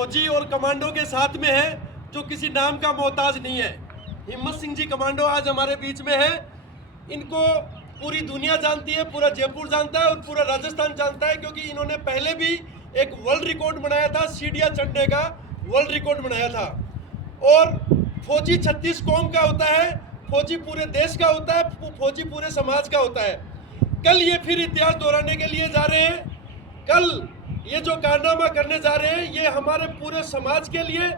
फौजी और कमांडो के साथ में है जो किसी नाम का मोहताज नहीं है। हिम्मत सिंह जी कमांडो आज हमारे बीच में है। इनको पूरी दुनिया जानती है, पूरा जयपुर जानता है और पूरा राजस्थान जानता है, क्योंकि इन्होंने पहले भी एक वर्ल्ड रिकॉर्ड बनाया था, सीढ़ियाँ चढ़ने का वर्ल्ड रिकॉर्ड बनाया था। और फौजी 36 कौम का होता है, फौजी पूरे देश का होता है, फौजी पूरे समाज का होता है। कल ये फिर इतिहास दोहराने के लिए जा रहे हैं। कल ये जो कारनामा करने जा रहे हैं, ये हमारे पूरे समाज के लिए,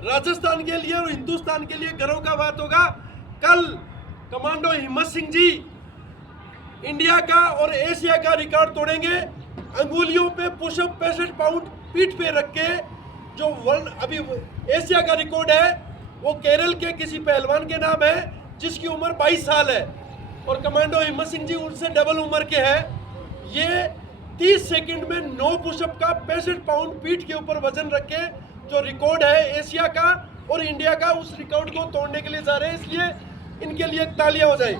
राजस्थान के लिए और हिंदुस्तान के लिए गर्व का बात होगा। कल कमांडो हिम्मत सिंह जी इंडिया का और एशिया का रिकॉर्ड तोड़ेंगे। अंगुलियों पे पुशअप 65 पाउंड पीठ पे रख के, जो वर्ल्ड अभी एशिया का रिकॉर्ड है वो केरल के किसी पहलवान के नाम है जिसकी उम्र 22 साल है, और कमांडो हिम्मत सिंह जी उनसे डबल उम्र के हैं। ये 30 सेकंड में 9 पुशअप का 65 पाउंड पीठ के ऊपर वजन रख के जो रिकॉर्ड है एशिया का और इंडिया का, उस रिकॉर्ड को तोड़ने के लिए जा रहे हैं। इसलिए इनके लिए तालियां हो जाए।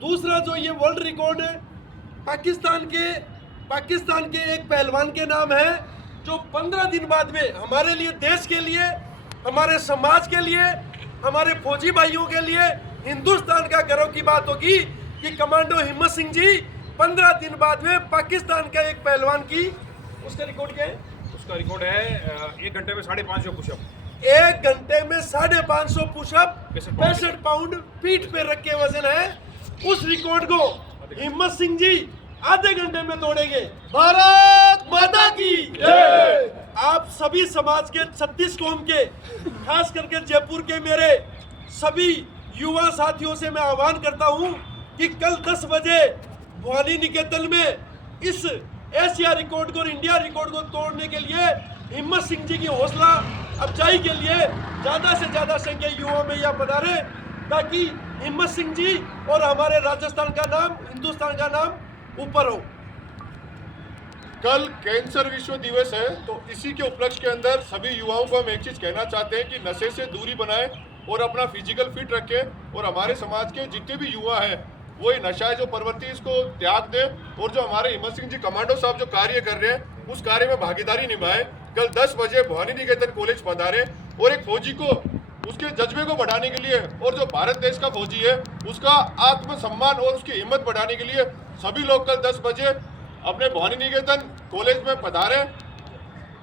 दूसरा जो ये वर्ल्ड रिकॉर्ड है पाकिस्तान के एक पहलवान के नाम है, जो 15 दिन बाद में हमारे लिए, देश के लिए, हमारे समाज के लिए, हमारे फौजी भाइयों के लिए हिंदुस्तान का गर्व की बात होगी कि कमांडो हिम्मत सिंह जी 15 दिन बाद में पाकिस्तान का एक पहलवान की, उसका रिकॉर्ड क्या है? उसका रिकॉर्ड है 1 घंटे में 550 पुशअप। 1 घंटे में 550 पुशअप 65 पाउंड पीठ पे रख के वजन है। उस रिकॉर्ड को हिम्मत सिंह जी आधे घंटे में तोड़ेंगे। भारत माता की जय। आप सभी समाज के 36 कौम के, खास करके जयपुर के मेरे सभी युवा साथियों से मैं आह्वान करता हूं कि कल 10 बजे भवानी निकेतन में इस एशिया रिकॉर्ड को और इंडिया रिकॉर्ड को तोड़ने के लिए हिम्मत सिंह जी की हौसला अफजाई के लिए ज़्यादा से ज़्यादा संख्या युवाओं में यह पधारे, ताकि हिम्मत सिंह जी और हमारे राजस्थान का नाम, हिंदुस्तान का नाम ऊपर हो। कल कैंसर विश्व दिवस है, तो इसी के उपलक्ष्य के अंदर सभी युवाओं को हम एक चीज कहना चाहते हैं कि नशे से दूरी बनाएं और अपना फिजिकल फिट रखें, और हमारे समाज के जितने भी युवा हैं वो ये नशा है जो प्रवृत्ति, इसको त्याग दें, और जो हमारे हिम्मत सिंह जी कमांडो साहब जो कार्य कर रहे हैं उस कार्य में भागीदारी निभाएं। कल 10 बजे भवानी निकेतन कॉलेज पधारें, और एक फौजी को उसके जज्बे को बढ़ाने के लिए, और जो भारत देश का फौजी है उसका आत्मसम्मान और उसकी हिम्मत बढ़ाने के लिए सभी लोग कल 10 बजे अपने भवानी निकेतन कॉलेज में पधारें।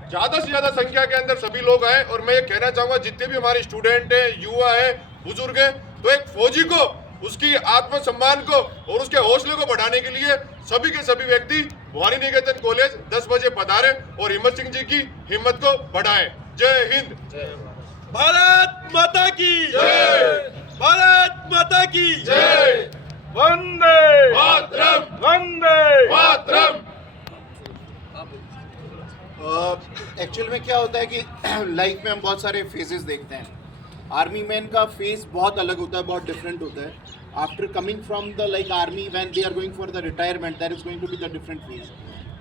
ज़्यादा से ज़्यादा संख्या के अंदर सभी लोग आए, और मैं ये कहना चाहूँगा जितने भी हमारे स्टूडेंट हैं, युवा हैं, बुजुर्ग हैं, तो एक फौजी को उसकी आत्मसम्मान को और उसके हौसले को बढ़ाने के लिए सभी के सभी व्यक्ति भवानी निकेतन कॉलेज 10 बजे पधारें और हिम्मत सिंह जी की हिम्मत को बढ़ाएं। जय हिंद। भारत माता की जय। भारत माता की जय। वंदे मातरम, वंदे मातरम। एक्चुअल में क्या होता है कि लाइफ में हम बहुत सारे फेजेस देखते हैं। आर्मी मैन का फेज बहुत अलग होता है, बहुत डिफरेंट होता है। After coming from the like army, when they are going for the retirement, that is going to be the different phase.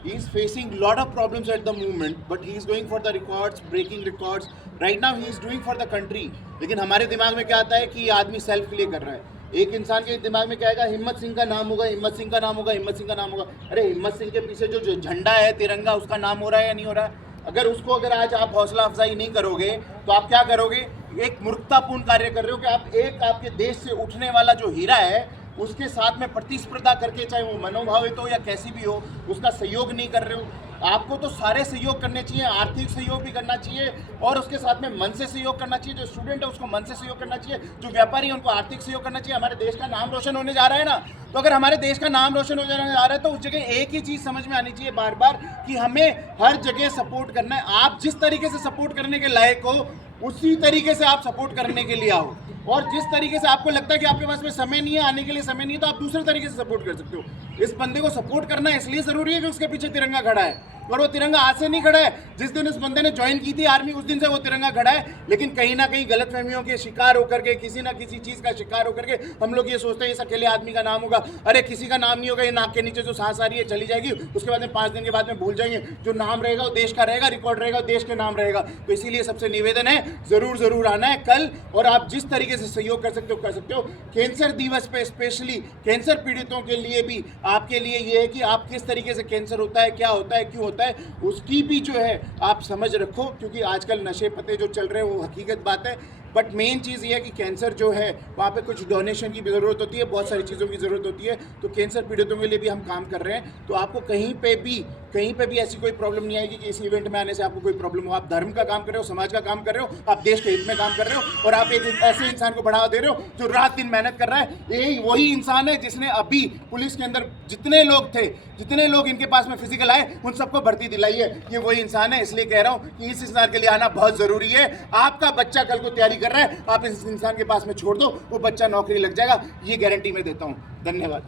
He is facing lot of problems at the moment, but he is going for the records, breaking records. Right now he is doing for the country. लेकिन हमारे दिमाग में क्या आता है कि ये आदमी सेल्फ के लिए कर रहा है। एक इंसान के दिमाग में क्या आएगा, हिम्मत सिंह का नाम होगा, हिम्मत सिंह का नाम होगा, हिम्मत सिंह का नाम होगा। अरे हिम्मत सिंह के पीछे जो झंडा है, तिरंगा, उसका नाम हो रहा है या नहीं हो रहा है? अगर आज आप हौसला अफजाई नहीं करोगे तो आप क्या करोगे? एक मूर्खतापूर्ण कार्य कर रहे हो कि आप आपके देश से उठने वाला जो हीरा है उसके साथ में प्रतिस्पर्धा करके, चाहे वो मनोभावित हो या कैसी भी हो, उसका सहयोग नहीं कर रहे हो। आपको तो सारे सहयोग करने चाहिए, आर्थिक सहयोग भी करना चाहिए और उसके साथ में मन से सहयोग करना चाहिए। जो स्टूडेंट है उसको मन से सहयोग करना चाहिए, जो व्यापारी है उनको आर्थिक सहयोग करना चाहिए। हमारे देश का नाम रोशन होने जा रहा है ना, तो अगर हमारे देश का नाम रोशन होने जा रहा है तो उस जगह एक ही चीज़ समझ में आनी चाहिए बार बार कि हमें हर जगह सपोर्ट करना है। आप जिस तरीके से सपोर्ट करने के लायक हो उसी तरीके से आप सपोर्ट करने के लिए आओ, और जिस तरीके से आपको लगता है कि आपके पास में समय नहीं है, आने के लिए समय नहीं है, तो आप दूसरे तरीके से सपोर्ट कर सकते हो। इस बंदे को सपोर्ट करना इसलिए ज़रूरी है कि उसके पीछे तिरंगा खड़ा है, और वो तिरंगा आज से नहीं खड़ा है, जिस दिन उस बंदे ने ज्वाइन की थी आर्मी उस दिन से वो तिरंगा खड़ा है। लेकिन कहीं ना कहीं गलतफहमियों के शिकार होकर के, किसी ना किसी चीज़ का शिकार होकर के हम लोग ये सोचते हैं इस अकेले आदमी का नाम होगा। अरे किसी का नाम नहीं होगा, ये नाक के नीचे जो सांस आ रही है चली जाएगी, उसके बाद में 5 दिन के बाद में भूल जाएंगे। जो नाम रहेगा वो देश का रहेगा, रिकॉर्ड रहेगा, देश के नाम रहेगा। तो इसीलिए सबसे निवेदन है, जरूर आना है कल, और आप जिस तरीके से सहयोग कर सकते हो कर सकते हो। कैंसर दिवस पे स्पेशली कैंसर पीड़ितों के लिए भी आपके लिए ये है कि आप किस तरीके से कैंसर होता है, क्या होता है, क्यों होता है, उसकी भी जो है आप समझ रखो, क्योंकि आजकल नशे पते जो चल रहे हैं वो हकीकत बात है। बट मेन चीज़ ये है कि कैंसर जो है वहाँ पे कुछ डोनेशन की भी ज़रूरत होती है, बहुत सारी चीज़ों की ज़रूरत होती है। तो कैंसर पीड़ितों के लिए भी हम काम कर रहे हैं। तो आपको कहीं पे भी ऐसी कोई प्रॉब्लम नहीं आएगी कि इस इवेंट में आने से आपको कोई प्रॉब्लम हो। आप धर्म का काम कर रहे हो, समाज का काम कर रहे हो, आप देश के हित में काम कर रहे हो, और आप एक ऐसे इंसान को बढ़ावा दे रहे हो जो रात दिन मेहनत कर रहा है। यही वही इंसान है जिसने अभी पुलिस के अंदर जितने लोग थे, जितने लोग इनके पास में फिजिकल आए, उन सबको भर्ती दिलाई है। ये वही इंसान है। इसलिए कह रहा हूँ कि इस इंसान के लिए आना बहुत ज़रूरी है। आपका बच्चा कल को तैयारी कर रहा है, आप इस इंसान के पास में छोड़ दो, वो बच्चा नौकरी लग जाएगा, ये गारंटी मैं देता हूँ। धन्यवाद।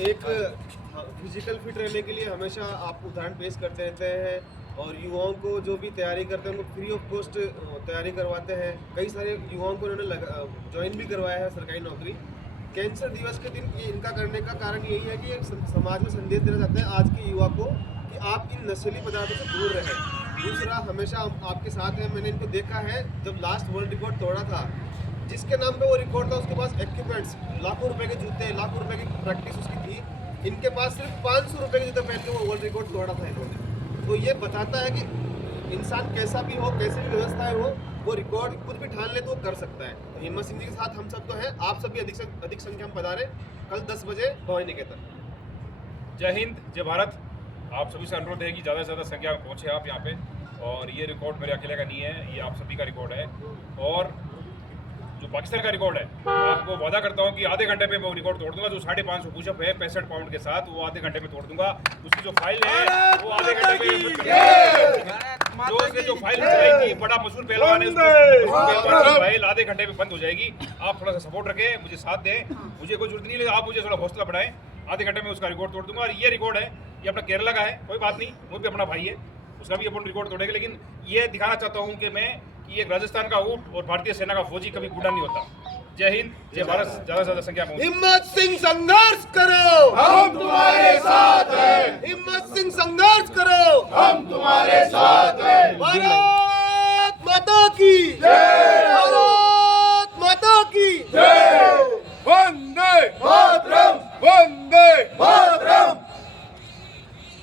एक फिजिकल फिट रहने के लिए हमेशा आप उदाहरण पेश करते रहते हैं, और युवाओं को जो भी तैयारी करते हैं उनको फ्री ऑफ कॉस्ट तैयारी करवाते हैं। कई सारे युवाओं को उन्होंने ज्वाइन भी करवाया है सरकारी नौकरी। कैंसर दिवस के दिन ये इनका करने का कारण यही है कि एक समाज में संदेश देना चाहते हैं आज के युवा को कि आप इन नशीली पदार्थों से दूर रहें। दूसरा, हमेशा आपके साथ हैं। मैंने इनको देखा है जब लास्ट वर्ल्ड रिकॉर्ड तोड़ा था, जिसके नाम पे वो रिकॉर्ड था उसके पास इक्विपमेंट्स, लाखों रुपए के जूते, लाखों रुपए की प्रैक्टिस उसकी थी। इनके पास सिर्फ 500 रुपए के जूते पहन के वो वर्ल्ड रिकॉर्ड तोड़ा था इन्होंने। तो ये बताता है कि इंसान कैसा भी हो, कैसी भी व्यवस्थाएं हो, वो रिकॉर्ड कुछ भी ठान ले तो वो कर सकता है। तो हिम्मत सिंह जी के साथ हम सब तो हैं, आप सभी अधिक से अधिक संख्या में पधारें कल 10 बजे भवानी निकेतन। जय हिंद, जय भारत। आप सभी से अनुरोध है कि ज़्यादा से ज़्यादा संख्या में पहुँचे आप यहाँ पे। और ये रिकॉर्ड मेरे अकेले का नहीं है, ये आप सभी का रिकॉर्ड है। और जो पाकिस्तान का रिकॉर्ड है, आपको वादा करता हूँ कि आधे घंटे में वो रिकॉर्ड तोड़ दूंगा। जो 550 पुशअप है 65 पाउंड के साथ, वो आधे घंटे में तोड़ दूंगा। उसकी जो फाइल है वो आधे घंटे में जो उसने जो फाइल चलाई थी, बड़ा मशहूर पहलवान है, उसकी फाइल आधे घंटे में बंद हो जाएगी। आप थोड़ा सा सपोर्ट रखें, मुझे साथ दें। मुझे कोई जरूरत नहीं है, आप मुझे थोड़ा हौसला बढ़ाएं। आधे घंटे में उसका रिकॉर्ड तोड़ दूंगा। और ये रिकॉर्ड है, ये अपना केरला का है, कोई बात नहीं, वो भी अपना भाई है, उसका भी अपन रिकॉर्ड तोड़ेंगे। लेकिन ये दिखाना चाहता हूँ कि मैं कि एक राजस्थान का ऊंट और भारतीय सेना का फौजी कभी बूढ़ा नहीं होता। जय हिंद, जय भारत। ज्यादा से ज्यादा संख्या में हिम्मत सिंह संघर्ष करो, हम तुम्हारे साथ।